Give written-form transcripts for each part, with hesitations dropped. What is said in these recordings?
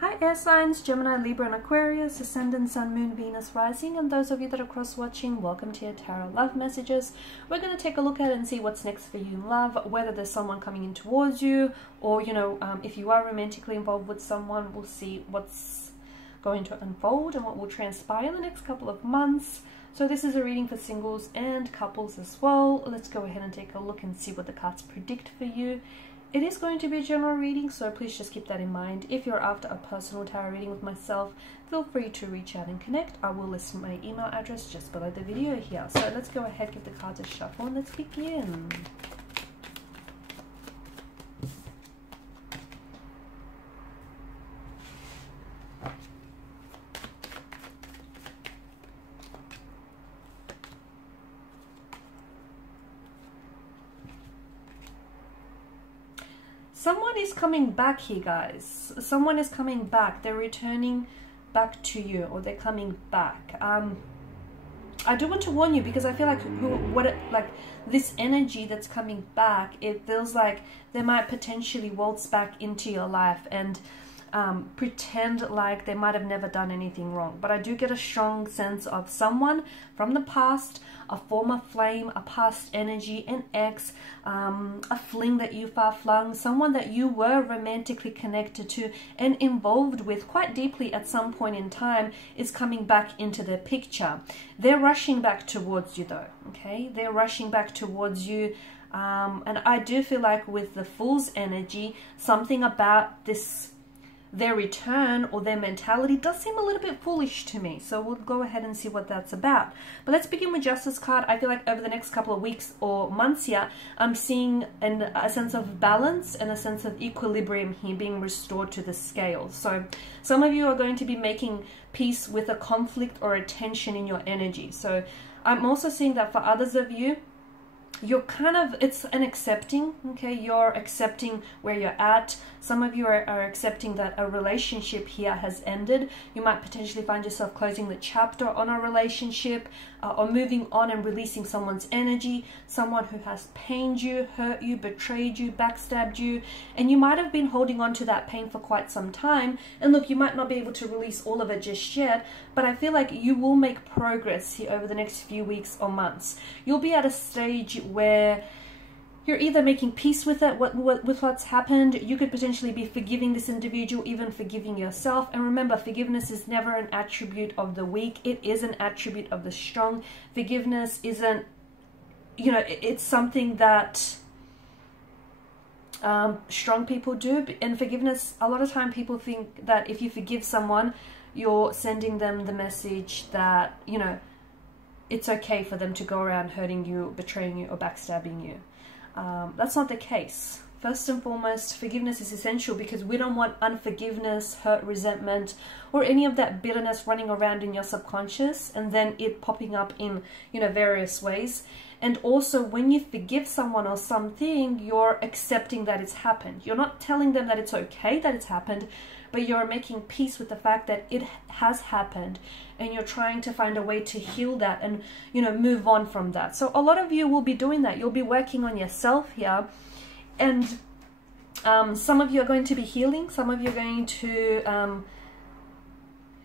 Hi air signs, Gemini, Libra and Aquarius, Ascendant, Sun, Moon, Venus, Rising, and those of you that are cross-watching, welcome to your Tarot Love Messages. We're going to take a look at it and see what's next for you in love, whether there's someone coming in towards you, or, if you are romantically involved with someone, we'll see what's going to unfold and what will transpire in the next couple of months. So this is a reading for singles and couples as well. Let's go ahead and take a look and see what the cards predict for you. It is going to be a general reading, so please just keep that in mind. If you're after a personal tarot reading with myself, feel free to reach out and connect. I will list my email address just below the video here. So let's go ahead, give the cards a shuffle, and let's begin. Someone is coming back here, guys. Someone is coming back. They're returning back to you, or they're coming back. I do want to warn you, because I feel like this energy that's coming back, it feels like they might potentially waltz back into your life and pretend like they might have never done anything wrong. But I do get a strong sense of someone from the past, a former flame, a past energy, an ex, a fling that you far-flung, someone that you were romantically connected to and involved with quite deeply at some point in time is coming back into the picture. They're rushing back towards you though, okay? They're rushing back towards you. And I do feel like with the Fool's energy, something about their return or their mentality does seem a little bit foolish to me. So we'll go ahead and see what that's about. But let's begin with Justice card. I feel like over the next couple of weeks or months here, I'm seeing a sense of balance and a sense of equilibrium here being restored to the scale. So some of you are going to be making peace with a conflict or a tension in your energy. So I'm also seeing that for others of you, you're it's an accepting, okay? You're accepting where you're at. Some of you are accepting that a relationship here has ended. You might potentially find yourself closing the chapter on a relationship, or moving on and releasing someone's energy, someone who has pained you, hurt you, betrayed you, backstabbed you, and you might have been holding on to that pain for quite some time. And look, you might not be able to release all of it just yet, but I feel like you will make progress here over the next few weeks or months. You'll be at a stage where you're either making peace with it, with what's happened. You could potentially be forgiving this individual, even forgiving yourself. And remember, forgiveness is never an attribute of the weak. It is an attribute of the strong. Forgiveness isn't, it's something that strong people do. And forgiveness, a lot of time people think that if you forgive someone, you're sending them the message that, it's okay for them to go around hurting you, betraying you, or backstabbing you. That's not the case. First and foremost, forgiveness is essential because we don't want unforgiveness, hurt, resentment, or any of that bitterness running around in your subconscious and then it popping up in, various ways. And also, when you forgive someone or something, you're accepting that it's happened. You're not telling them that it's okay that it's happened, but you're making peace with the fact that it has happened, and you're trying to find a way to heal that and, move on from that. So a lot of you will be doing that. You'll be working on yourself here, and some of you are going to be healing. Some of you are going to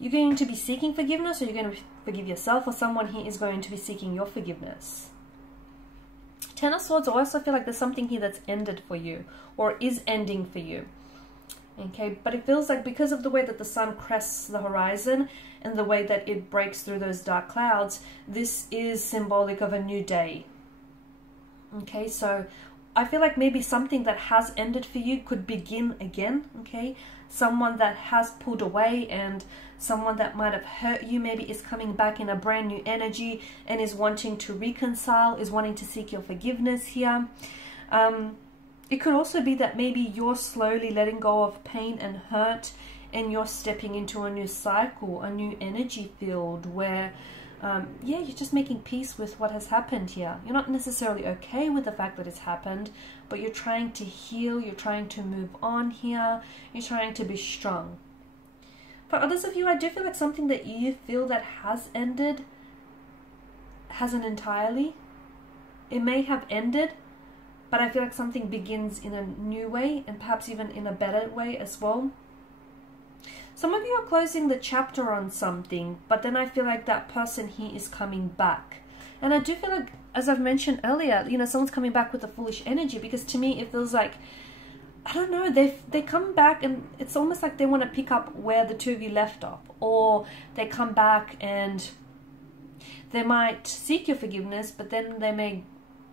you're going to be seeking forgiveness, or you're going to forgive yourself, or someone here is going to be seeking your forgiveness. Ten of Swords, I also feel like there's something here that's ended for you or is ending for you. Okay, but it feels like because of the way that the sun crests the horizon and the way that it breaks through those dark clouds, this is symbolic of a new day. Okay, so I feel like maybe something that has ended for you could begin again, okay? Someone that has pulled away and someone that might have hurt you maybe is coming back in a brand new energy and is wanting to reconcile, is wanting to seek your forgiveness here. It could also be that maybe you're slowly letting go of pain and hurt and you're stepping into a new cycle, a new energy field where, you're just making peace with what has happened here. You're not necessarily okay with the fact that it's happened, but you're trying to heal, you're trying to move on here, you're trying to be strong. For others of you, I do feel like something that you feel that has ended hasn't entirely. It may have ended, but I feel like something begins in a new way and perhaps even in a better way as well. Some of you are closing the chapter on something, but then I feel like that person here is coming back. And I do feel like, as I've mentioned earlier, you know, someone's coming back with a foolish energy, because to me it feels like, I don't know, they come back and it's almost like they want to pick up where the two of you left off, or they come back and they might seek your forgiveness, but then they may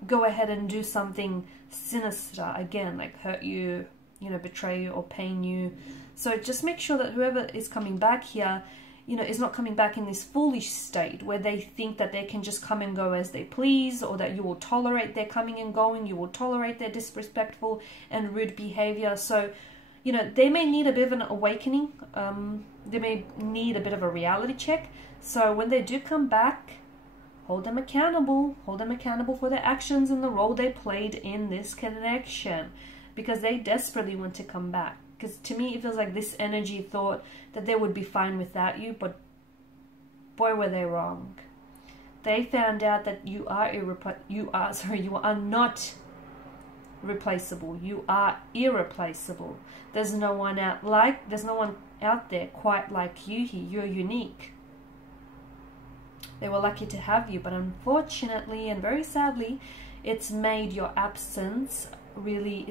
go ahead and do something sinister again, like hurt you, you know, betray you or pain you. So just make sure that whoever is coming back here, you know, is not coming back in this foolish state where they think that they can just come and go as they please, or that you will tolerate their coming and going, you will tolerate their disrespectful and rude behavior. So, you know, they may need a bit of an awakening. They may need a bit of a reality check. So when they do come back, hold them accountable. Hold them accountable for their actions and the role they played in this connection, because they desperately want to come back. Because to me, it feels like this energy thought that they would be fine without you, but boy, were they wrong. They found out that you are not replaceable. You are irreplaceable. There's no one out there quite like you here. You're unique. They were lucky to have you, but unfortunately and very sadly, it's made your absence really,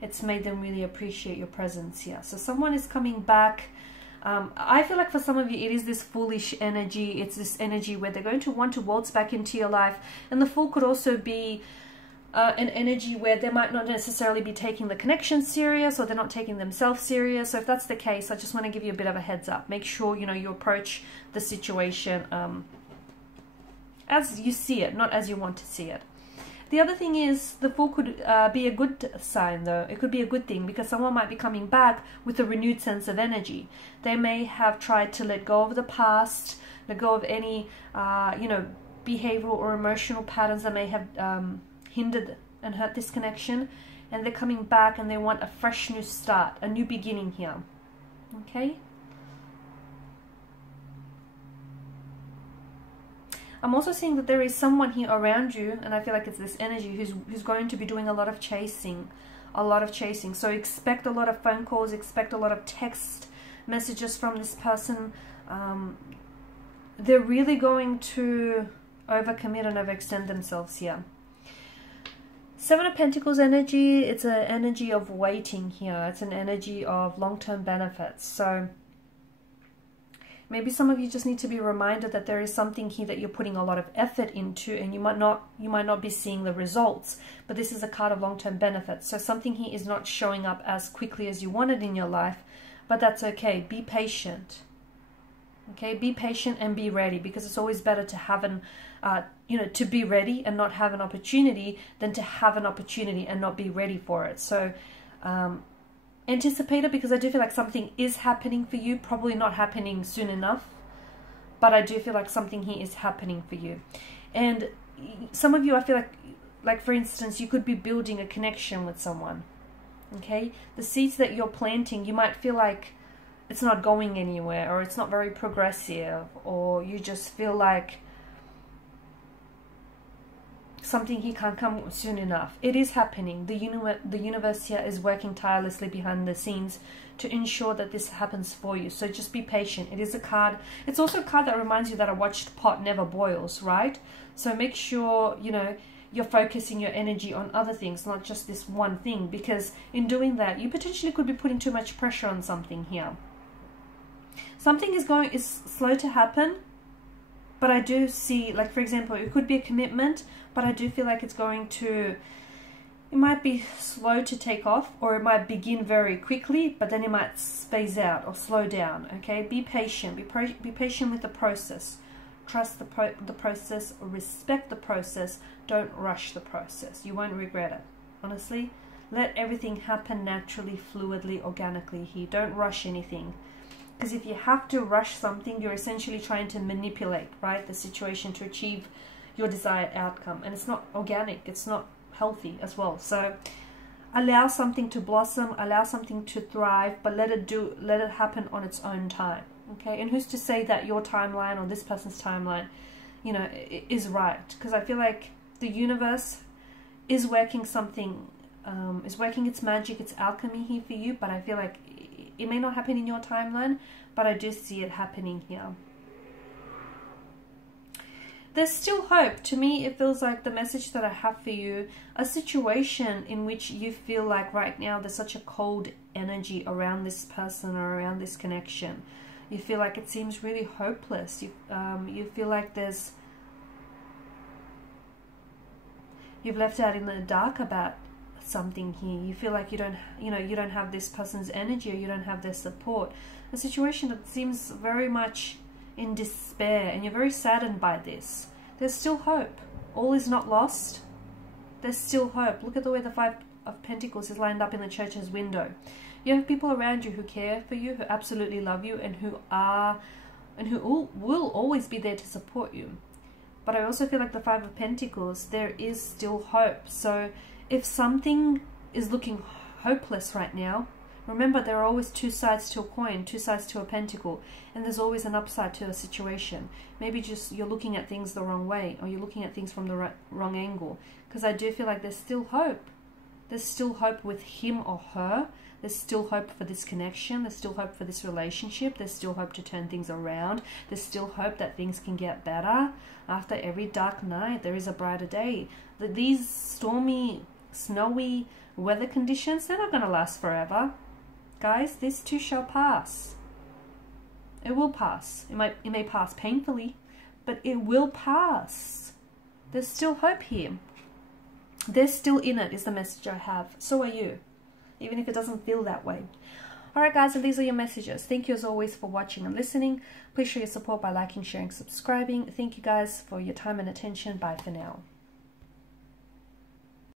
it's made them really appreciate your presence here. So someone is coming back. I feel like for some of you, it is this foolish energy. It's this energy where they're going to want to waltz back into your life. And the Fool could also be an energy where they might not necessarily be taking the connection serious, or they're not taking themselves serious. So if that's the case, I just want to give you a bit of a heads up. Make sure, you know, you approach the situation as you see it, not as you want to see it. The other thing is, the Fool could be a good sign, though. It could be a good thing, because someone might be coming back with a renewed sense of energy. They may have tried to let go of the past, let go of any, you know, behavioral or emotional patterns that may have hindered and hurt this connection. And they're coming back and they want a fresh new start, a new beginning here. Okay? I'm also seeing that there is someone here around you, and I feel like it's this energy who's going to be doing a lot of chasing. So expect a lot of phone calls, expect a lot of text messages from this person. They're really going to overcommit and overextend themselves here. Seven of Pentacles energy, it's an energy of waiting here. It's an energy of long-term benefits. So maybe some of you just need to be reminded that there is something here that you're putting a lot of effort into, and you might not be seeing the results, but this is a card of long-term benefits. So something here is not showing up as quickly as you wanted in your life, but that's okay. Be patient. Okay, be patient and be ready, because it's always better to have an, you know, to be ready and not have an opportunity than to have an opportunity and not be ready for it. So anticipate it, because I do feel like something is happening for you, probably not happening soon enough, but I do feel like something here is happening for you. And some of you, I feel like for instance, you could be building a connection with someone. Okay, the seeds that you're planting, you might feel like it's not going anywhere, or it's not very progressive, or you just feel like something here can't come soon enough. It is happening. The universe here is working tirelessly behind the scenes to ensure that this happens for you. So just be patient. It is a card. It's also a card that reminds you that a watched pot never boils, right? So make sure, you know, you're focusing your energy on other things, not just this one thing, because in doing that, you potentially could be putting too much pressure on something here. Something is slow to happen, but I do see, like for example, it could be a commitment, but I do feel like it's going to, it might be slow to take off, or it might begin very quickly, but then it might space out or slow down. Okay, be patient. Be patient with the process. Trust the process, respect the process. Don't rush the process. You won't regret it. Honestly, let everything happen naturally, fluidly, organically here. Don't rush anything. Because if you have to rush something, you're essentially trying to manipulate, right, the situation to achieve your desired outcome. And it's not organic. It's not healthy as well. So allow something to blossom, allow something to thrive, but let it happen on its own time. Okay, and who's to say that your timeline or this person's timeline, you know, is right? Because I feel like the universe is working something, is working its magic, its alchemy here for you, but I feel like it may not happen in your timeline, but I do see it happening here. There's still hope. To me, it feels like the message that I have for you, a situation in which you feel like right now there's such a cold energy around this person or around this connection. You feel like it seems really hopeless. You feel like you've left out in the dark about something here. You feel like you don't have this person's energy, or you don't have their support. A situation that seems very much in despair, and you're very saddened by this. There's still hope. All is not lost. There's still hope. Look at the way the Five of Pentacles is lined up in the Church's window. You have people around you who care for you, who absolutely love you, and who will always be there to support you. But I also feel like the Five of Pentacles, there is still hope. So if something is looking hopeless right now, remember, there are always two sides to a coin, two sides to a pentacle, and there's always an upside to a situation. Maybe just you're looking at things the wrong way, or you're looking at things from the wrong angle. Because I do feel like there's still hope. There's still hope with him or her. There's still hope for this connection. There's still hope for this relationship. There's still hope to turn things around. There's still hope that things can get better. After every dark night, there is a brighter day. These stormy, snowy weather conditions, they're not going to last forever. Guys, this too shall pass. It will pass. It may pass painfully, but it will pass. There's still hope here. They're still in it, is the message I have. So are you, even if it doesn't feel that way. Alright guys, and these are your messages. Thank you as always for watching and listening. Please show your support by liking, sharing, subscribing. Thank you guys for your time and attention. Bye for now.